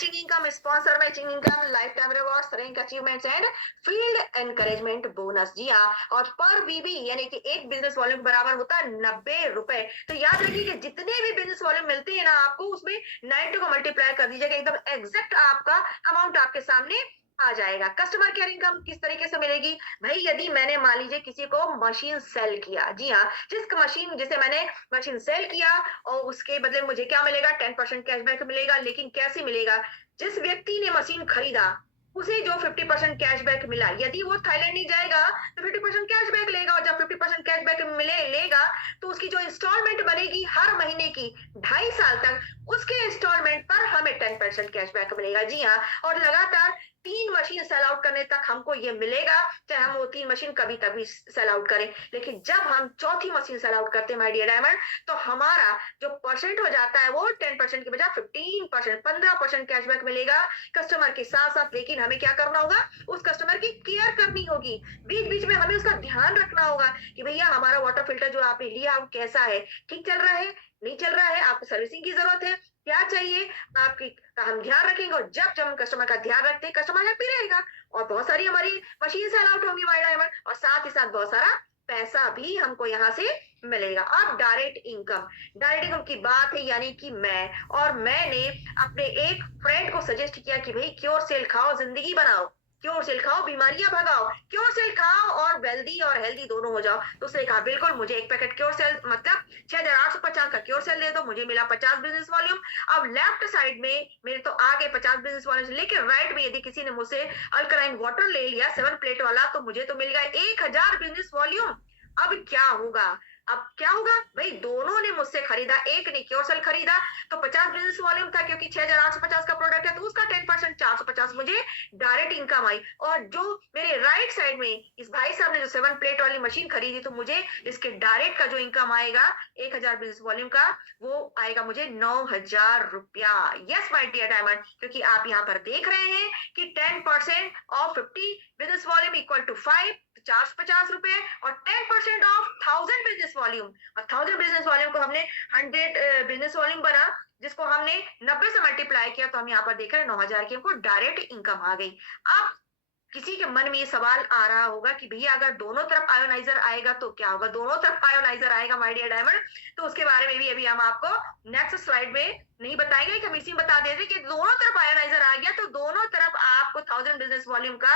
Matching income, sponsor matching income, lifetime rewards, rank achievements and field encouragement bonus. जी हाँ, और पर वीबी यानी कि एक बिजनेस वॉल्यूम बराबर होता है 90 रुपए। तो याद रखिए कि जितने भी बिजनेस वॉल्यूम मिलते हैं ना आपको, उसमें 90 को मल्टीप्लाई कर दीजिएगा, एकदम एग्जैक्ट आपका अमाउंट आपके सामने आ जाएगा। कस्टमर केयर इनकम किस तरीके से मिलेगी भाई? यदि मैंने मान लीजिए किसी को मशीन सेल किया, जी हाँ, जिसे मैंने मशीन सेल किया और उसके बदले मुझे क्या मिलेगा? 10% कैशबैक मिलेगा। लेकिन कैसे मिलेगा? जिस व्यक्ति ने मशीन खरीदा उसे जो 50% कैशबैक मिला, यदि वो थाईलैंड नहीं जाएगा तो 50% कैशबैक लेगा, और जब 50% कैशबैक लेगा तो उसकी जो इंस्टॉलमेंट बनेगी हर महीने की 2.5 साल तक, उसके इंस्टॉलमेंट पर हमें 10% कैशबैक मिलेगा। जी हाँ, और लगातार 3 मशीन सेल आउट करने तक हमको ये मिलेगा, चाहे हम वो 3 मशीन कभी कभी सेल आउट करें। लेकिन जब हम चौथी मशीन सेल आउट करते हैं माय डियर डायमंड, तो हमारा जो परसेंट हो जाता है वो 10% की बजाय 15%, 15% कैशबैक मिलेगा कस्टमर के साथ साथ। लेकिन हमें क्या करना होगा? उस कस्टमर की केयर करनी होगी, बीच बीच में हमें उसका ध्यान रखना होगा कि भैया हमारा वाटर फिल्टर जो आपने लिया वो कैसा है, ठीक चल रहा है, नहीं चल रहा है, आपको सर्विसिंग की जरूरत है, क्या चाहिए आपकी, का हम ध्यान रखेंगे। और जब हम कस्टमर का ध्यान रखते हैं, कस्टमर हैप्पी रहेगा और बहुत सारी हमारी मशीन सेल आउट होंगी माय डायमंड, और साथ ही साथ बहुत सारा पैसा भी हमको यहाँ से मिलेगा। अब डायरेक्ट इनकम की बात है, यानी कि मैंने अपने एक फ्रेंड को सजेस्ट किया कि भाई क्योर सेल खाओ, जिंदगी बनाओ, क्योर सेल खाओ, बीमारियां भगाओ, क्योर सेल खाओ और वेल्दी और हेल्दी दोनों हो जाओ। तो उसने कहा बिल्कुल, मुझे एक पैकेट क्योर सेल मतलब 6,850 का क्योर सेल दे दो, मुझे मिला 50 बिजनेस वॉल्यूम। अब लेफ्ट साइड में मेरे तो आ गए 50 बिजनेस वॉल्यूम, लेकिन राइट में यदि किसी ने मुझसे अल्कलाइन वाटर ले लिया 7 प्लेट वाला, तो मुझे तो मिल गया 1,000 बिजनेस वॉल्यूम। अब क्या होगा? अब क्या होगा भाई? दोनों ने मुझसे खरीदा, एक ने क्योरसेल खरीदा तो 50 बिजनेस वॉल्यूम था, क्योंकि 6,850 का प्रोडक्ट है, तो उसका 10% 450 मुझे डायरेक्ट इनकम आई। और जो मेरे राइट साइड में इस भाई साहब ने जो 7 प्लेट वाली मशीन खरीदी, तो मुझे इसके डायरेक्ट का जो इनकम आएगा 1,000 बिजनेस वॉल्यूम का, वो आएगा मुझे 9,000 रुपया। यस माय डियर डायमंड, क्योंकि आप यहाँ पर देख रहे हैं कि 10% of 50 business volume equal to 5, 450 रुपए, और 10% ऑफ 1000 बिजनेस वॉल्यूम, और 1000 बिजनेस वॉल्यूम को हमने 100 बिजनेस वॉल्यूम बना, जिसको हमने 90 से मल्टीप्लाई किया, तो हम यहाँ पर देख रहे हैं 9,000 की हमको डायरेक्ट इनकम आ गई। अब किसी के मन में ये सवाल आ रहा होगा कि भैया अगर दोनों तरफ आयोनाइजर आएगा तो क्या होगा? दोनों तरफ आयोनाइजर आएगा माय डियर डायमंड, तो उसके बारे में भी अभी हम आपको नेक्स्ट स्लाइड में नहीं बताएंगे, कि हम इसी में बता देते कि दोनों तरफ आयोनाइजर आ गया तो दोनों तरफ आपको 1000 बिजनेस वॉल्यूम का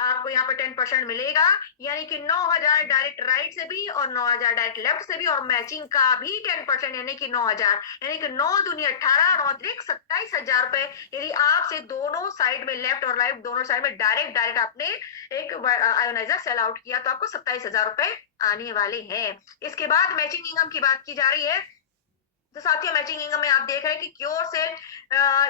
आपको यहाँ पर 10% मिलेगा, यानी कि 9,000 डायरेक्ट राइट से भी और 9,000 डायरेक्ट लेफ्ट से भी, और मैचिंग का भी 10% यानी कि 9,000, यानी कि 9 दूनी 18, 9 त्रिक 27,000 रुपए। यदि आपसे दोनों साइड में लेफ्ट और राइट दोनों साइड में डायरेक्ट आपने एक आयोनाइजर सेल आउट किया, तो आपको 27,000 रुपए आने वाले हैं। इसके बाद मैचिंग इनकम की बात की जा रही है। तो साथियों, मैचिंग इनकम में आप देख रहे हैं कि क्योर सेल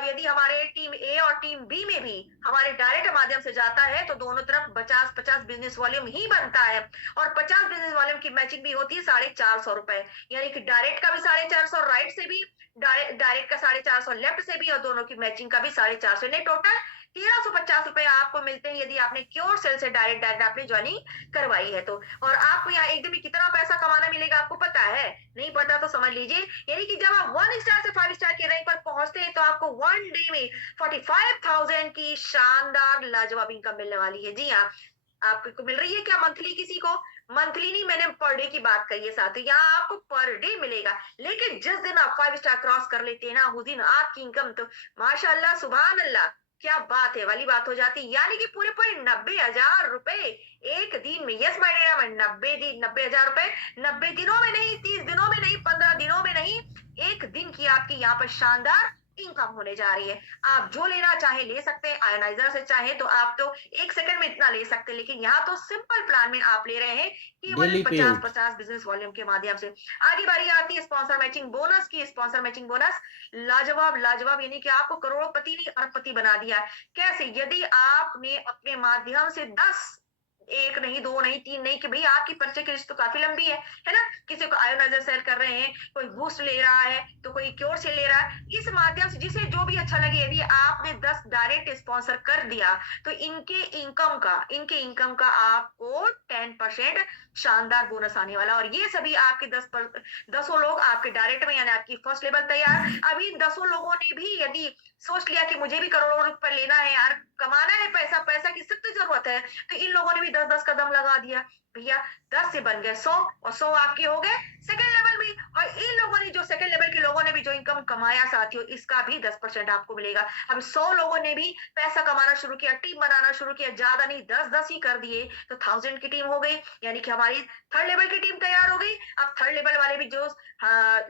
यदि हमारे टीम ए और टीम बी में भी हमारे डायरेक्ट माध्यम से जाता है, तो दोनों तरफ 50-50 बिजनेस वॉल्यूम ही बनता है, और 50 बिजनेस वॉल्यूम की मैचिंग भी होती है 450 रुपए, यानी कि डायरेक्ट का भी 450 राइट से भी, डायरेक्ट का 450 लेफ्ट से भी, और दोनों की मैचिंग का भी 450, नहीं टोटल 1,350 रुपए आपको मिलते हैं यदि आपने क्योर सेल से डायरेक्ट आपने ज्वाइनिंग करवाई है तो। और आपको यहाँ एकदम ही कितना पैसा कमाना मिलेगा आपको पता है? नहीं पता तो समझ लीजिए, यानी कि जब आप 1 स्टार से 5 स्टार के रैंक पर पहुंचते हैं, तो आपको 1 डे में 45,000 की शानदार लाजवाब इनकम मिलने वाली है। जी हाँ, आपको मिल रही है क्या मंथली? किसी को मंथली नहीं, मैंने पर डे की बात कही है साथ, यहाँ आपको पर डे मिलेगा। लेकिन जिस दिन आप 5 स्टार क्रॉस कर लेते हैं ना, उस दिन आपकी इनकम तो माशाल्लाह सुभान अल्लाह, क्या बात है वाली बात हो जाती, यानी कि पूरे पूरे 90,000 रुपए एक दिन में। यस माय डियर, 90,000 रुपए 90 दिनों में नहीं, 30 दिनों में नहीं, 15 दिनों में नहीं, एक दिन की आपकी यहाँ पर शानदार इनकम होने जा रही है। आप जो लेना चाहे ले सकते हैं, आयोनाइजर से चाहे तो आप तो 1 सेकंड में इतना ले सकते हैं, लेकिन यहाँ तो सिंपल प्लान में आप ले रहे हैं केवल डेली पे पचास आउट। पचास बिजनेस वॉल्यूम के माध्यम से। आगे बारी आती है स्पॉन्सर मैचिंग बोनस की। स्पॉन्सर मैचिंग बोनस लाजवाब लाजवाब, यानी कि आपको करोड़पति नहीं अरबपति बना दिया है। कैसे? यदि आपने अपने माध्यम से 10, एक नहीं, दो नहीं, तीन नहीं, कि भाई आपकी पर्चे की लिस्ट तो काफी लंबी है ना? किसी को आयोनाइजर सेल कर रहे हैं, कोई बूस्ट ले रहा है, तो कोई क्योर से ले रहा है, इस माध्यम से जिसे जो भी अच्छा लगे, यदि आपने 10 डायरेक्ट स्पॉन्सर कर दिया, तो इनके इनकम का आपको 10% शानदार बोनस आने वाला। और ये सभी आपके 10 लोग आपके डायरेक्ट में यानी आपकी फर्स्ट लेवल तैयार। अभी 10 लोगों ने भी यदि सोच लिया कि मुझे भी करोड़ों रुपए लेना है यार, कमाना है पैसा, पैसा की सख्त जरूरत है, तो इन लोगों ने भी 10-10 कदम लगा दिया। भैया 10 से बन गए 100 और 100 आपके हो गए सेकंड लेवल भी। और इन लोगों ने जो सेकंड लेवल के लोगों ने भी जो इनकम कमाया साथियों, इसका भी 10% आपको मिलेगा। अब 100 लोगों ने भी पैसा कमाना शुरू किया, टीम बनाना शुरू किया, ज्यादा नहीं 10-10 ही कर दिए तो 1000 की टीम हो गई, यानी कि हमारी थर्ड लेवल की टीम तैयार हो गई। अब थर्ड लेवल वाले भी जो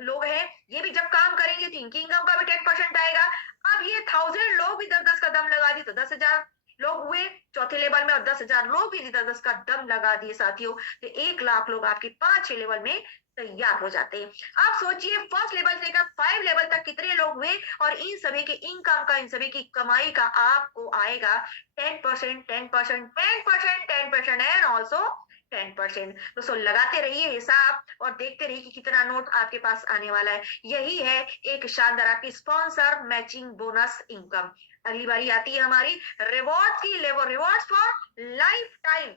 लोग हैं ये भी जब काम करेंगे तो इनकी इनकम का भी 10% आएगा। अब ये 1000 लोग भी 10-10 का दम लगा दी तो 10,000 लोग हुए चौथे लेवल में, और 10,000 लोग भी 10-10 का दम लगा दिए साथियों, तो 1 लाख लोग आपके 5-6 लेवल में तैयार हो जाते हैं। आप सोचिए फर्स्ट लेवल से लेकर 5 लेवल तक कितने लोग हुए, और इन सभी के इनकम का, इन सभी की कमाई का आपको आएगा 10%, 10%, 10%, 10% एंड ऑल्सो 10%। दोस्तों लगाते रहिए हिसाब और देखते रहिए कि कितना नोट आपके पास आने वाला है। यही है एक शानदार आपकी स्पॉन्सर मैचिंग बोनस इनकम। अगली बारी आती है हमारी रिवॉर्ड की level, reward for life time.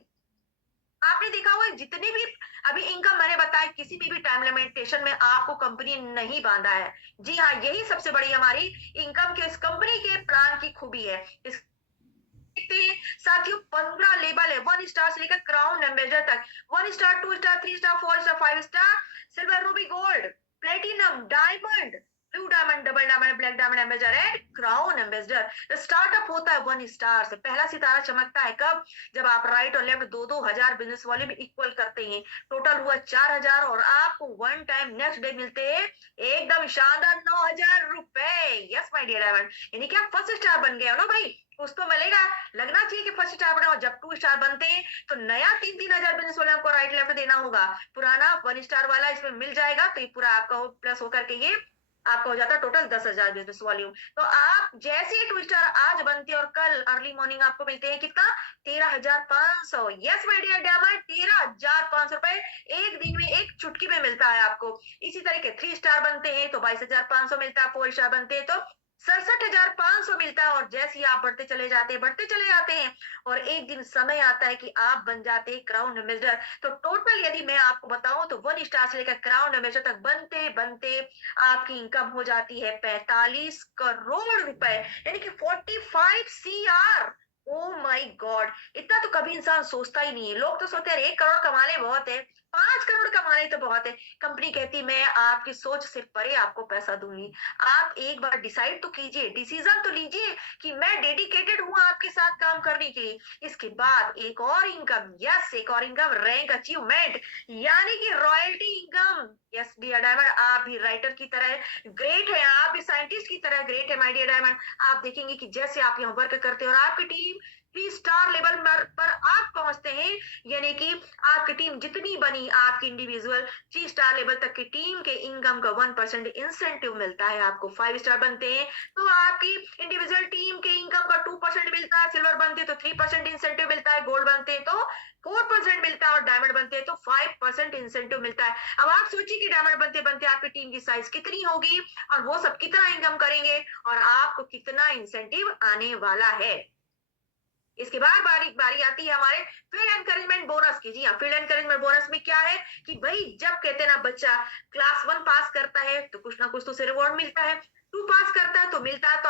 आपने देखा हुआ जितने भी अभी इनकम मैंने बताया, किसी भी टाइम लिमिटेशन में आपको कंपनी नहीं बांधा है। जी हाँ, यही सबसे बड़ी हमारी इनकम के इस कंपनी के प्लान की खूबी है। इस साथियों 15 लेवल है, 1 स्टार से लेकर क्राउन एम्बेसडर तक। 1 star, 2 star, 3 star, 4 star, 5 star, silver, Ruby, gold, platinum, diamond, blue diamond, double diamond, black diamond ambassador and crown ambassador. Startup होता है 1 स्टार से। पहला सितारा चमकता है कब? जब आप राइट और लेफ्ट 2-2 हजार बिजनेस वाले भी इक्वल करते हैं। टोटल हुआ 4,000 और आपको वन टाइम नेक्स्ट डे मिलते हैं एकदम शानदार 9,000 रुपए। यस माय डियर डायमंड, यानी कि आप फर्स्ट स्टार बन गए हो ना भाई, कुछ तो मिलेगा। लगना चाहिए कि फर्स्ट स्टार बने, और जब 2 स्टार बनते हैं तो नया 3-3 हजार बिजनेस वाले आपको राइट लेफ्ट देना होगा। पुराना 1 स्टार वाला इसमें मिल जाएगा, तो ये पूरा आपका प्लस होकर के ये आपका हो जाता है टोटल 10,000 बिजनेस वॉल्यूम। तो आप जैसे ही 2 स्टार आज बनते हैं और कल अर्ली मॉर्निंग आपको मिलते हैं कितना? 13,500। यस माय डियर डायमंड, 13,500 रुपए एक दिन में, एक चुटकी में मिलता है आपको। इसी तरीके 3 स्टार बनते हैं तो 22,500 मिलता है, 4 स्टार बनते हैं तो 67,500 मिलता है। और जैसे ही आप बढ़ते चले जाते हैं और एक दिन समय आता है कि आप बन जाते हैं क्राउन एम्बेसडर, तो टोटल यदि मैं आपको बताऊं तो 1 स्टार से लेकर क्राउन एम्बेसडर तक बनते बनते आपकी इनकम हो जाती है 45 करोड़ रुपए, यानी कि 45 CR। ओ माय गॉड, इतना तो कभी इंसान सोचता ही नहीं है। लोग तो सोचते हैं 1 करोड़ कमा ले बहुत है, 5 करोड़ कमा ले तो बहुत है। कंपनी कहती मैं आपकी सोच से परे आपको पैसा दूंगी। आप एक बार डिसाइड तो कीजिए, डिसीजन तो लीजिए कि मैं डेडिकेटेड हूँ आपके साथ काम करने के लिए। इसके बाद एक और इनकम, यस एक और इनकम, रैंक अचीवमेंट, यानी कि royalty income. Yes dear diamond, आप भी राइटर की तरह ग्रेट है, आप भी साइंटिस्ट की तरह ग्रेट है माय डियर डायमंड। आप देखेंगे कि जैसे आप यहाँ वर्क करते हैं और आपकी टीम 3 स्टार लेवल पर आप पहुंचते हैं, यानी कि आपकी टीम जितनी बनी, आपकी इंडिविजुअल 3 स्टार लेवल तक की टीम के इनकम का 1% इंसेंटिव मिलता है आपको। 5 स्टार बनते हैं तो आपकी इंडिविजुअल टीम के इनकम का 2% मिलता है, सिल्वर बनते हैं तो 3% इंसेंटिव मिलता है, गोल्ड बनते हैं तो 4% मिलता है, और डायमंड बनते हैं तो 5% इंसेंटिव मिलता है। अब आप सोचिए कि डायमंड बनते बनते आपकी टीम की साइज कितनी होगी, और वो सब कितना इनकम करेंगे, और आपको कितना इंसेंटिव आने वाला है। इसके बाद बारी बारी आती है हमारे फील्ड एनकरेजमेंट बोनस की। जी हाँ, फील्ड एनकरेजमेंट बोनस में क्या है कि भाई जब कहते हैं ना बच्चा क्लास 1 पास करता है तो कुछ ना कुछ तो उसे रिवॉर्ड मिलता है, 2 पास करता है तो मिलता है। तो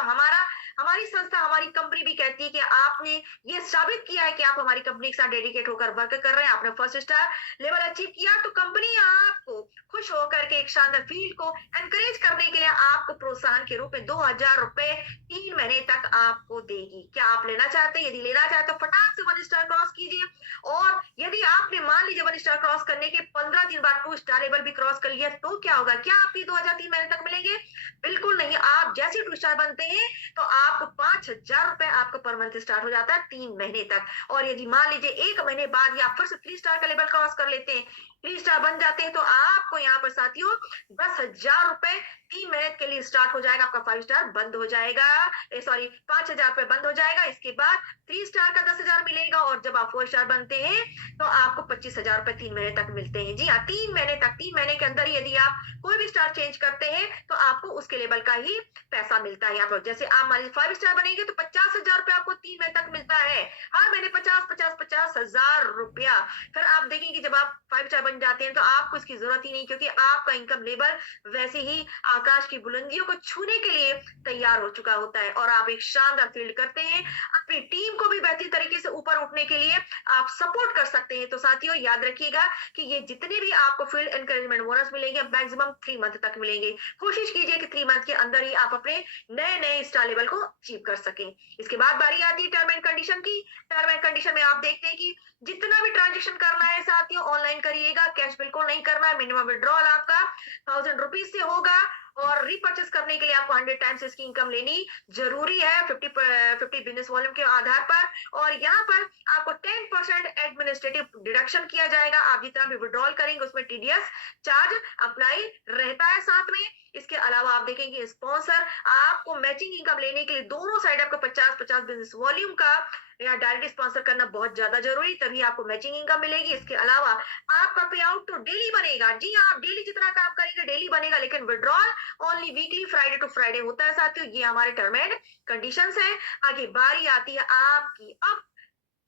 हमारी संस्था, हमारी कंपनी भी कहती है कि आपने ये साबित किया है कि आप हमारी कंपनी के साथ डेडिकेट होकर वर्क कर रहे हैं, आपने फर्स्ट स्टार लेवल अचीव किया, तो कंपनी आपको खुश होकर के एक शानदार फील्ड को एनकरेज करने के लिए आपको प्रोत्साहन के रूप में 2,000 रुपए 3 महीने तक आपको देगी। क्या आप लेना चाहते हैं? यदि लेना चाहते तो फटाक से 1 स्टार क्रॉस कीजिए, और यदि आपने मान लीजिए 1 स्टार क्रॉस करने के 15 दिन बाद 2 स्टार लेवल भी क्रॉस कर लिया तो क्या होगा? क्या आपकी 2,000 3 महीने तक मिलेंगे? बिल्कुल नहीं। आप जैसे 2 स्टार बनते हैं तो आपको 5,000 रुपए आपका पर मंथ स्टार्ट हो जाता है 3 महीने तक। और यदि मान लीजिए 1 महीने बाद या फिर से 3 स्टार का लेवल क्रॉस कर लेते हैं, 3 स्टार बन जाते हैं, तो आपको यहाँ पर साथियों 10,000 रुपए 3 मिनट के लिए स्टार्ट हो जाएगा, आपका 5 स्टार बंद हो जाएगा, सॉरी 5,000 रुपए बंद हो जाएगा। इसके बाद 3 स्टार का 10,000 मिलेगा और जब आप 4 स्टार बनते हैं तो आपको 25,000 रुपए 3 महीने तक मिलते हैं। जी हाँ, 3 महीने तक, 3 महीने के अंदर यदि आप कोई भी स्टार चेंज करते हैं तो आपको उसके लेवल का ही पैसा मिलता है। यहाँ पर जैसे आप मान लीजिए 5 स्टार बनेंगे तो 50,000 रुपए आपको 3 महीने तक मिलता है, हर महीने 50,000 रुपया। फिर आप देखेंगे जब आप 5 स्टार बन जाते हैं तो आपको इसकी जरूरत ही नहीं, क्योंकि आपका इनकम लेवल वैसे ही आकाश की बुलंदियों को छूने के लिए तैयार हो चुका होता है और आप एक शानदार फील्ड करते हैं। अपनी टीम को भी बेहतरीन तरीके से ऊपर उठने के लिए आप सपोर्ट कर सकते हैं। तो साथियों याद रखिएगा कि ये जितने भी आपको फील्ड एनकरेजमेंट बोनस मिलेंगे मैक्सिमम 3 मंथ तक मिलेंगे। कोशिश कीजिए कि 3 मंथ के अंदर ही आप अपने नए नए स्टार लेवल को अचीव कर सकें। इसके बाद बारी आती है टर्म एंड कंडीशन की। टर्म एंड कंडीशन में आप देखते हैं कि जितना भी ट्रांजेक्शन करना है साथियों ऑनलाइन करिएगा, कैश बिल्कुल नहीं करना है। मिनिमम विड्रॉल आपका 1000 रुपीज से होगा और रिपर्चेस करने के लिए आपको 100 टाइम्स इसकी इनकम लेनी जरूरी है 50 बिजनेस वॉल्यूम के आधार पर। और यहाँ पर आपको 10% एडमिनिस्ट्रेटिव डिडक्शन किया जाएगा। आप जितना भी विड्रॉल करेंगे उसमें टीडीएस चार्ज अप्लाई रहता है साथ में। इसके अलावा आप देखेंगे स्पॉन्सर आपको मैचिंग इनकम लेने के लिए दोनों साइड आपको 50-50 बिजनेस वॉल्यूम का या डायरेक्ट स्पॉन्सर करना बहुत ज्यादा जरूरी, तभी आपको मैचिंग इनकम मिलेगी। इसके अलावा आपका पे आउट तो डेली बनेगा। जी हाँ, आप डेली जितना काम करेंगे डेली बनेगा, लेकिन withdrawal only weekly Friday to Friday होता है साथियों। ये हमारे टर्म एंड कंडीशंस है। आगे बारी आती है आपकी। अब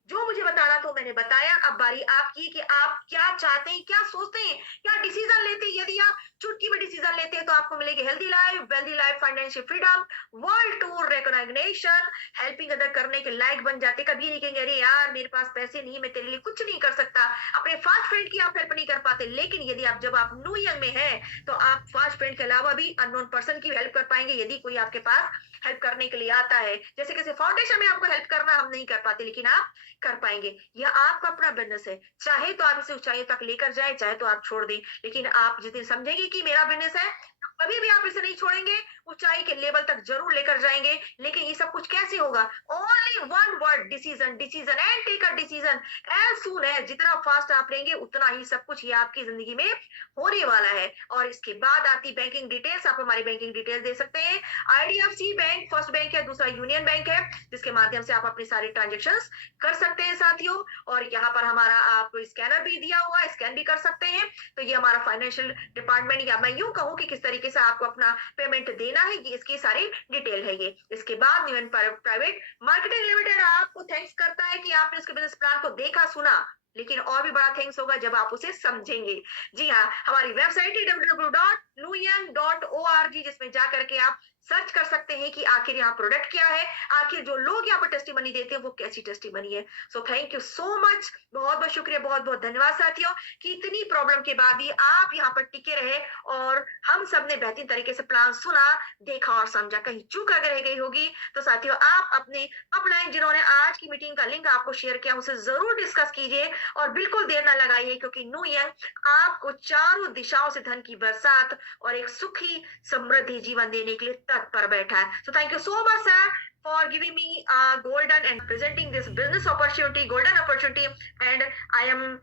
जो मुझे बताना था मैंने बताया, अब बारी आपकी कि आप क्या चाहते हैं, क्या सोचते हैं, क्या डिसीजन लेते हैं। यदि आप चुटकी में डिसीजन लेते हैं तो आपको मिलेगी healthy life, wealthy life, financial freedom, world tour, recognition, helping other करने के लायक बन जाते। कभी नहीं कहेंगे अरे यार मेरे पास पैसे नहीं, मैं तेरे लिए कुछ नहीं कर सकता। अपने फास्ट फ्रेंड की आप हेल्प नहीं कर पाते, लेकिन यदि आप जब आप न्यू यंग में हैं तो आप फास्ट फ्रेंड के अलावा भी अननोन पर्सन की हेल्प कर पाएंगे यदि कोई आपके पास हेल्प करने के लिए आता है। जैसे किसी फाउंडेशन में आपको हेल्प करना हम नहीं कर पाते, लेकिन आप कर पाएंगे। यह आपका अपना बिजनेस है, चाहे तो आप इसे ऊंचाइयों तक लेकर जाए, चाहे तो आप छोड़ दें। लेकिन आप जिस दिन समझेंगे कि मेरा बिजनेस है कभी भी आप इसे नहीं छोड़ेंगे, ऊंचाई के लेवल तक जरूर लेकर जाएंगे। लेकिन ये सब कुछ कैसे होगा? Only one word, decision, decision and take a decision as soon as. जितना फास्ट आप लेंगे उतना ही सब कुछ ये आपकी जिंदगी में होने वाला है। और इसके बाद आती बैंकिंग डिटेल्स। आप हमारी बैंकिंग डिटेल्स दे सकते हैं। आईडीएफसी बैंक फर्स्ट बैंक है, दूसरा यूनियन बैंक है, जिसके माध्यम से आप अपनी सारी ट्रांजेक्शन कर सकते हैं साथियों। और यहाँ पर हमारा आपको स्कैनर भी दिया हुआ है, स्कैन भी कर सकते हैं। तो ये हमारा फाइनेंशियल डिपार्टमेंट, या मैं यूं कहूँ कि किस तरीके से आपको अपना पेमेंट देना है, ये इसकी सारी डिटेल है ये। इसके बाद न्यू प्राइवेट मार्केटिंग लिमिटेड आपको थैंक्स करता है कि आपने उसके बिजनेस प्लान को देखा सुना, लेकिन और भी बड़ा थैंक्स होगा जब आप उसे समझेंगे। जी हाँ, हमारी वेबसाइट है www.newyoung.org, जिसमें जाकर के आप सर्च कर सकते हैं कि आखिर यहाँ प्रोडक्ट क्या है, आखिर जो लोग यहाँ पर टेस्टिमनी देते हैं वो कैसी टेस्टिमनी है। So thank you so much, बहुत बहुत शुक्रिया, बहुत बहुत धन्यवाद साथियों कि इतनी प्रॉब्लम के बाद भी आप यहाँ पर टिके रहे और हम सब ने बेहतरीन तरीके से प्लान सुना, देखा और समझा। कहीं चूक अगर रह गई होगी तो साथियों आप अपने अपलाइन जिन्होंने आज की मीटिंग का लिंक आपको शेयर किया उसे जरूर डिस्कस कीजिए और बिल्कुल देर ना लगाइए, क्योंकि न्यू यंग आपको चारों दिशाओं से धन की बरसात और एक सुखी समृद्धि जीवन देने के लिए तत्पर बैठा है। So thank you so much sir for giving me a golden and presenting this business opportunity, golden opportunity, and I am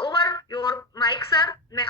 over your mic sir। मैं